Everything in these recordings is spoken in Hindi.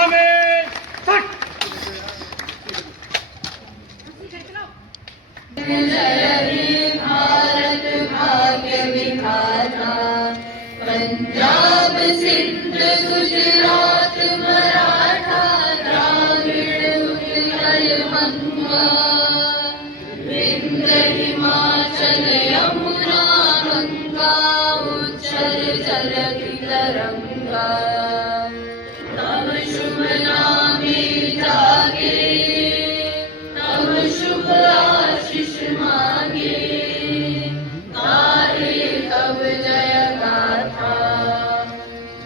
कला में सट। भारत भाग्य विधाता, पंजाब सिंध गुजरात मराठा द्राविड़ उत्कल बंगा, विंध्य हिमाचल यमुना गंगा, उच्चल जलधि तरंगा। तब शुभ नामे जागे, तब शुभ आशीष मांगे, गाए तब जय गाथा।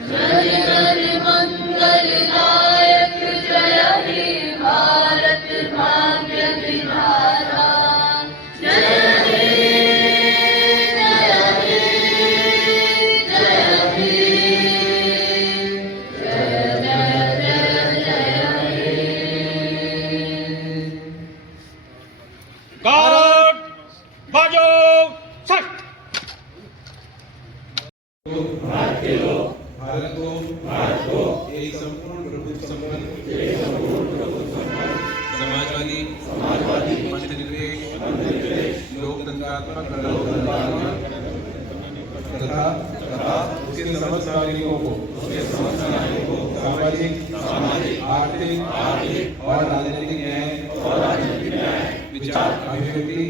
जन गण मंगल दायक, जय हे भारत भाग्य विधाता। जय हे, जय हे, जय हे, जय जय जय जय हे। गार्ड बाजो सट। भारत को एक संपूर्ण प्रभुत्व संपन्न समाजवादी मध्यनिरपेक्ष लोकतंत्रात्मक तथा उसके समस्त नागरिकों को सामाजिक आर्थिक और राजनीतिक न्याय, विचार अभिव्यक्ति,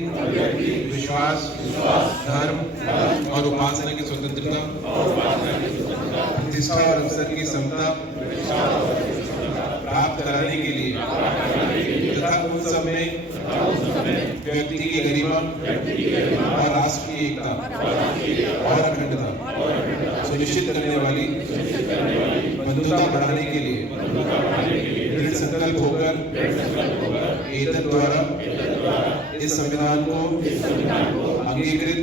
विश्वास, धर्म और उपासना की स्वतंत्रता, प्रतिष्ठा और अवसर की समता प्राप्त कराने के लिए तथा उस सब में व्यक्ति की गरिमा और राष्ट्र की एकता और अखंडता सुनिश्चित करने वाली बंधुता बढ़ाने के लिए दृढ़ संकल्प होकर एतद द्वारा इस संविधान को अंगीकृत,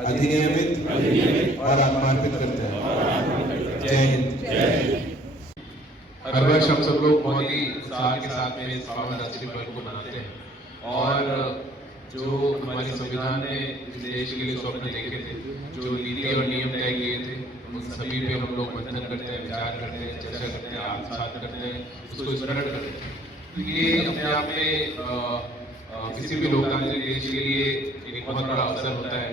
अधिनियमित और आत्मार्पित करते हैं। जय हिंद। हर वर्ष हम सब लोग बहुत ही उत्साह के साथ में इस पावन राष्ट्रीय पर्व को मनाते हैं और जो हमारे संविधान ने इस देश के लिए स्वप्न देखे थे, जो नीति और नियम तय किए थे, उन सभी पे हम लोग मंथन करते हैं, विचार करते हैं, चर्चा करते हैं, आत्मसात करते हैं, उसको स्मरण करते हैं। तो ये अपने आप में किसी भी लोकतांत्रिक देश के लिए एक बहुत बड़ा अवसर होता है,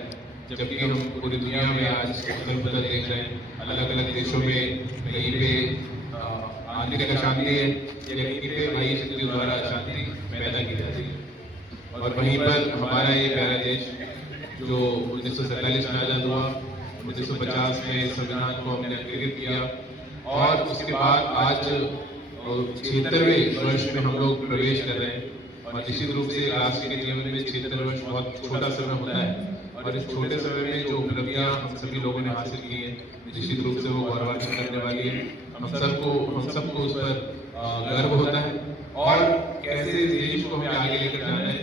जबकि हम पूरी दुनिया में आज उथल पुथल देख रहे हैं। अलग अलग देशों में कहीं पे आंतरिक अशांति है, कहीं पे बाह्य शक्तियों द्वारा अशांति पैदा की जाती है, और वहीं पर हमारा ये प्यारा देश जो 1947 में आजाद हुआ, 1950 में संविधान को हमने अंगीकृत किया और उसके बाद आज 76वें वर्ष में हम लोग प्रवेश कर रहे हैं। और निश्चित रूप से राष्ट्र के जीवन में 76 वर्ष बहुत छोटा समय होता है, और इस छोटे समय में जो उपलब्धियां हम सभी लोगों ने हासिल की है, निश्चित रूप से वो गौरवान्वित करने वाली है। हम सबको उस पर गर्व होता है, और कैसे देश को हमें आगे लेकर जाना है,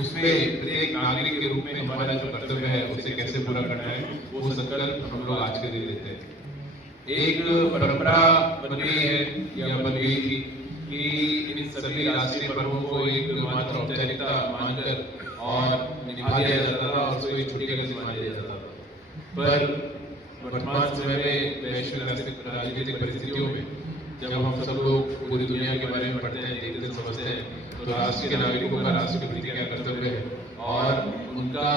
उसमें प्रत्येक नागरिक के रूप में हमारा जो कर्तव्य है उसे कैसे पूरा करना है, वो संकल्प हम लोग आज के दिन लेते हैं। एक परंपरा बन गई है या बन गई थी कि इन सभी राष्ट्रीय पर्वों को एक मात्र औपचारिकता मानकर और निभा दिया जाता था और उसको एक छुट्टी का दिन मान लिया जाता था। पर वर्तमान समय में वैश्विक राजनीतिक परिस्थितियों में जब हम सब लोग पूरी दुनिया के बारे में पढ़ते हैं, देखते हैं, समझते हैं, तो राष्ट्र के नागरिकों का राष्ट्र के प्रति क्या कर्तव्य है और उनका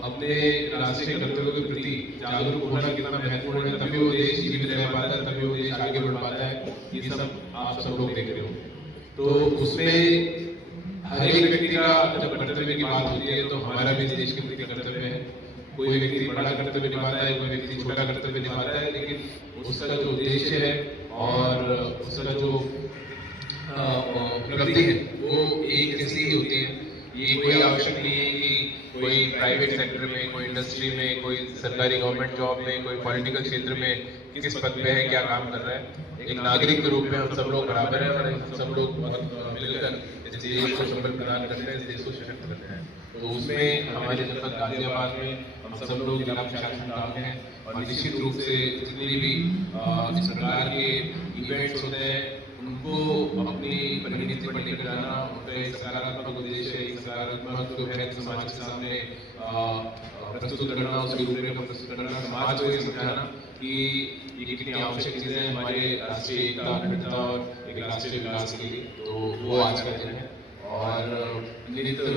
अपने राष्ट्रीय कर्तव्यों के प्रति जागरूक होना कितना महत्वपूर्ण है, तभी वो देश जीवित रह पाता है, तभी वो देश आगे बढ़ पाता है। ये सब आप सब लोग देख रहे हो। तो उसमें हर एक व्यक्ति का जब कर्तव्य की बात होती है तो हमारा भी देश के प्रति कर्तव्य है। कोई व्यक्ति बड़ा कर्तव्य निभाता है, कोई व्यक्ति छोटा कर्तव्य निभाता है, लेकिन उसका जो उद्देश्य है और उसका जो उपलब्धि है वो एक जैसी ही होती है। ये कोई आवश्यक नहीं है कि कोई प्राइवेट सेक्टर में, कोई इंडस्ट्री में, कोई सरकारी गवर्नमेंट जॉब में, कोई पॉलिटिकल क्षेत्र में किस पद पे है, क्या काम कर रहा है। एक नागरिक के रूप में हम सब लोग बराबर हैं और हम सब लोग मिलकर इस देश को संबल प्रदान करते हैं, इस देश को सशक्त करते हैं। तो उसमें हमारे जनपद गाजियाबाद में हम सब लोग जिला प्रशासन काम हैं और निश्चित रूप से जितनी भी इस प्रकार के इवेंट्स होते हैं उनको अपनी परिणति पर लेकर जाना, उनका एक सकारात्मक उद्देश्य है, एक सकारात्मक जो है समाज के सामने प्रस्तुत करना, उसकी रूपरेखा प्रस्तुत करना, समाज को ये समझाना कि ये कितनी आवश्यक चीजें हैं हमारे राष्ट्रीय एकता, अखंडता और एक राष्ट्रीय विकास के लिए। तो वो आज का दिन है और नित्य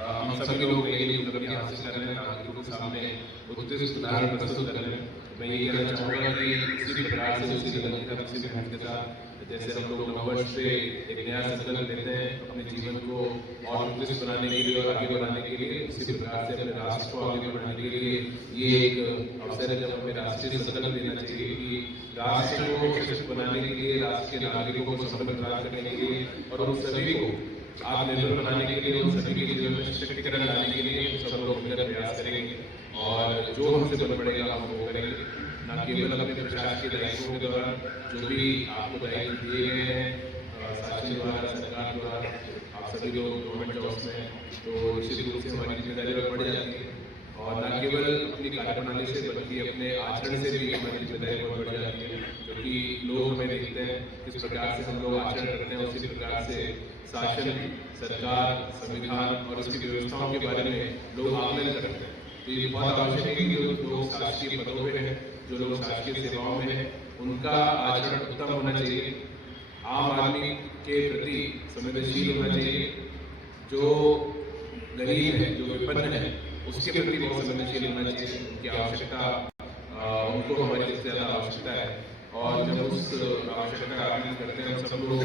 हम सभी लोग नई नई उपलब्धियां हासिल कर रहे हैं, नागरिकों के सामने उत्कृष्ट उदाहरण प्रस्तुत कर रहे हैं। मैं ये कहना चाहूँगा कि इसी प्रकार से उसी निरंतर उसी मेहनत के साथ जैसे हम लोग नववर्ष पे एक नया संकल्प लेते हैं अपने जीवन को और उत्कृष्ट बनाने के लिए और आगे बढ़ाने के लिए, इसी प्रकार से अपने राष्ट्र को आगे बढ़ाने के लिए ये एक अवसर है जब हमें राष्ट्रीय संकल्प लेना चाहिए कि राष्ट्र को सशक्त बनाने के लिए, राष्ट्र के नागरिकों को समृद्ध करने के लिए और उन सभी को आत्मनिर्भर बनाने के लिए, उन सभी के जीवन में सशक्तिकरण लाने के लिए सब लोग मिलकर प्रयास करेंगे और जो हमसे बन पड़ेगा हम वो करेंगे, न केवल अपने प्रशासकीय दायित्वों के दौरान जो भी आपको दायित्व दिए गए हैं शासन द्वारा, सरकार द्वारा, आप सभी लोग गवर्नमेंट जॉब्स में, तो निश्चित रूप से हमारी जिम्मेदारी और बढ़ जाती है और न केवल अपनी कार्यप्रणाली से बल्कि अपने आचरण से भी हमारी जिम्मेदारी और बढ़ जाती है, क्योंकि लोग हमें देखते हैं किस प्रकार से हम लोग आचरण करते हैं, उसी प्रकार से शासन, सरकार, संविधान और उसकी व्यवस्थाओं के बारे में लोग आकलन करते हैं। तो ये बहुत आवश्यक है कि जो लोग शासकीय पदों पे हैं, जो लोग शासकीय सेवाओं में हैं, उनका आचरण उत्तम होना चाहिए, आम आदमी के प्रति संवेदनशील होना चाहिए, जो गरीब है, जो विपन्न है, उसके प्रति बहुत संवेदनशील होना चाहिए, उनकी आवश्यकता उनको हमारी सबसे ज़्यादा आवश्यकता है और जब उस आवश्यकता का आकलन करते हैं सब लोग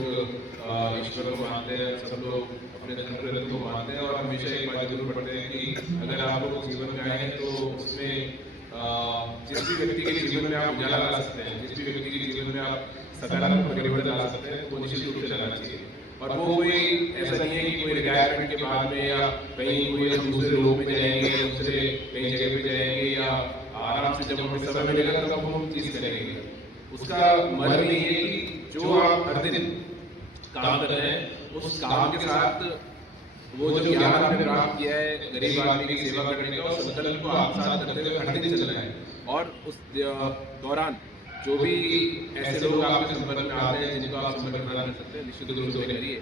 ईश्वर को मानते हैं, सब लोग अपने धर्म ग्रंथ को मानते हैं और हमेशा एक बात जरूर पढ़ते हैं कि अगर आप लोग जीवन में आए हैं तो उसमें जिस भी व्यक्ति के जीवन में आप उजाला ला सकते हैं, जिस भी व्यक्ति के जीवन में आप सकारात्मक परिवर्तन ला सकते हैं, वो निश्चित रूप से लाना चाहिए। और वो कोई ऐसा नहीं है कि कोई रिटायरमेंट के बाद में या कहीं कोई हम दूसरे लोग में जाएंगे, दूसरे कहीं जगह पे जाएंगे या आराम से जब हमें समय मिलेगा तब हम चीज करेंगे। उसका मर्म ये है कि जो आप हर दिन काम कर रहे हैं उस काम के साथ वो जो ज्ञान आपने प्राप्त किया है गरीब आदमी की सेवा करने का, उस संकल्प को आत्मसात करते हुए हर दिन चलना है और उस दौरान जो भी ऐसे लोग आपके संपर्क में आते हैं जिनको आप संपर्क बना सकते हैं, निश्चित रूप से करिए।